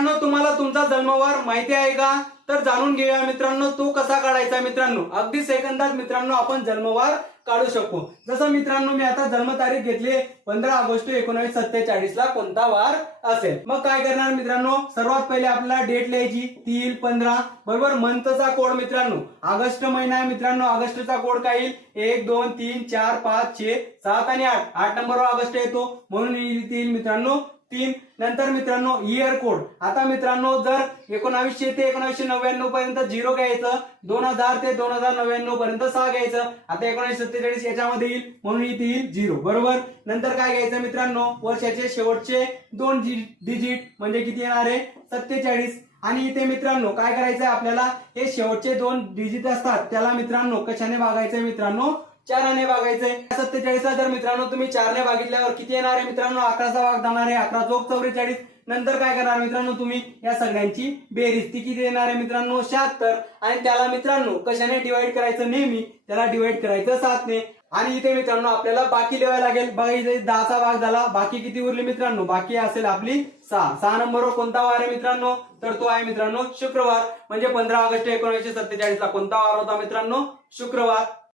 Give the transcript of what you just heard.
मित्रांनो तुम्हाला तुमचा जन्मवार माहिती आहे का? तर जाणून घेऊया मित्रांनो तो कसा काढायचा मित्रांनो. अगदी सेकंदात मित्रांनो आपण जन्मवार काढू शकतो. जसं मित्रांनो मी आता जन्मतारीख घेतली 15 ऑगस्ट 1947 ला कोणता वार असेल. मग काय करणार मित्रांनो, सर्वात पहिले आपल्याला डेट लिहायची 3-15 बरोबर. मंथचा कोड मित्रांनो ऑगस्ट महिना आहे मित्रांनो. ऑगस्टचा कोड काय येईल 1 2 3 4 5 6 7 आणि 8 नंबरवर ऑगस्ट येतो म्हणून येईल मित्रांनो 3. नंतर मित्रांनो इयर कोड. आता मित्रांनो जर 1900 ते 1999 पर्यंत 0 घ्यायचं, 2000 ते 2099 पर्यंत 6 घ्यायचं. आता 1947 याच्यामध्ये येईल म्हणून इथे येईल 0 बरोबर. नंतर काय घ्यायचं मित्रांनो, वर्षाचे शेवटचे 2 डिजिट म्हणजे किती येणार आहे 47. आणि इथे मित्रांनो काय करायचंय आपल्याला, हे शेवटचे 2 डिजिट असतात त्याला मित्रांनो कशाने भागायचंय मित्रांनो 4 ने भागायचंय. 47 ला जर मित्रांनो तुम्ही 4 ने भागितल्यावर किती येणार आहे मित्रांनो 11चा भाग जाणार आहे. 11 चौक 44. नंतर काय करणार मित्रांनो तुम्ही या सगळ्यांची बेरीज, ती किती येणार आहे मित्रांनो 76. आणि त्याला मित्रांनो कशाने डिवाइड करायचं, नेहमी त्याला डिवाइड करायचं 7 ने. आणि इथे मित्रांनो आपल्याला बाकी लिहायला लागेल. बघा इथे 10चा भाग झाला, बाकी किती उरली मित्रांनो, बाकी असेल आपली 6. 6 नंबरवर कोणता वार आहे मित्रांनो, तर तो आहे मित्रांनो शुक्रवार. म्हणजे 15 ऑगस्ट 1947 ला कोणता वार होता मित्रांनो, शुक्रवार.